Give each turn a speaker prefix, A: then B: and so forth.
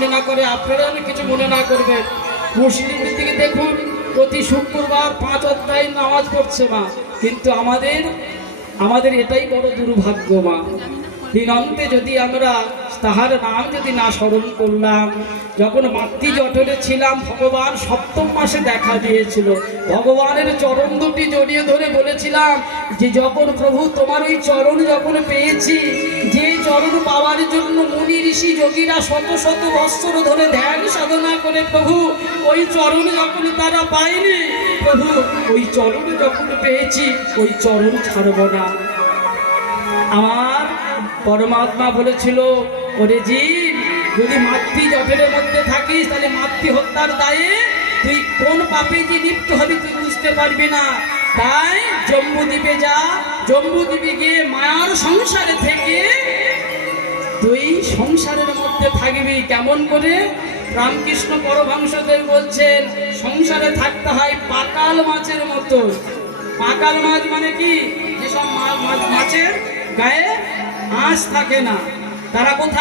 A: মনে না করে আপনারা আমি কিছু মনে না করবেন মুসলিমদের দিকে দেখুন, প্রতি শুক্রবার পাঁচ অধ্যায় নামাজ পড়ছে মা। কিন্তু আমাদের আমাদের এটাই বড় দুর্ভাগ্য মা। দিনন্তে যদি আমরা তাহার নাম যদি না স্মরণ করলাম, যখন মাতৃ জঠরে ছিলাম, ভগবান সপ্তম মাসে দেখা দিয়েছিল। ভগবানের চরণ দুটি জড়িয়ে ধরে বলেছিলাম যে, যখন প্রভু তোমার ওই চরণ যখন পেয়েছি, যে চরণ পাওয়ার জন্য মুনি ঋষি যোগীরা শত শত বৎসর ধরে ধ্যান সাধনা করে, প্রভু, ওই চরণ যখন তারা পায়নি, প্রভু, ওই চরণ যখন পেয়েছি, ওই চরণ ছাড়ব না। আমার পরমাত্মা বলেছিল, ওরে জীব, যদি মাতৃ জঠরের মধ্যে থাকিস, তাহলে মাতৃ হত্যার দায়ে তুই কোন পাপে যে লিপ্ত হবি তুই বুঝতে পারবি না। তাই জম্বুদ্বীপে যা জম্বুদ্বীপে গিয়ে মায়ার সংসারে থেকে তুই সংসারের মধ্যে থাকবি। কেমন করে? রামকৃষ্ণ পরমাংসদেব বলছেন, সংসারে থাকতে হয় পাকাল মাছের মতো পাকাল মাছ মানে কি? যেসব মাছ গায়ে আঁশ থাকে না। তারা কোথায়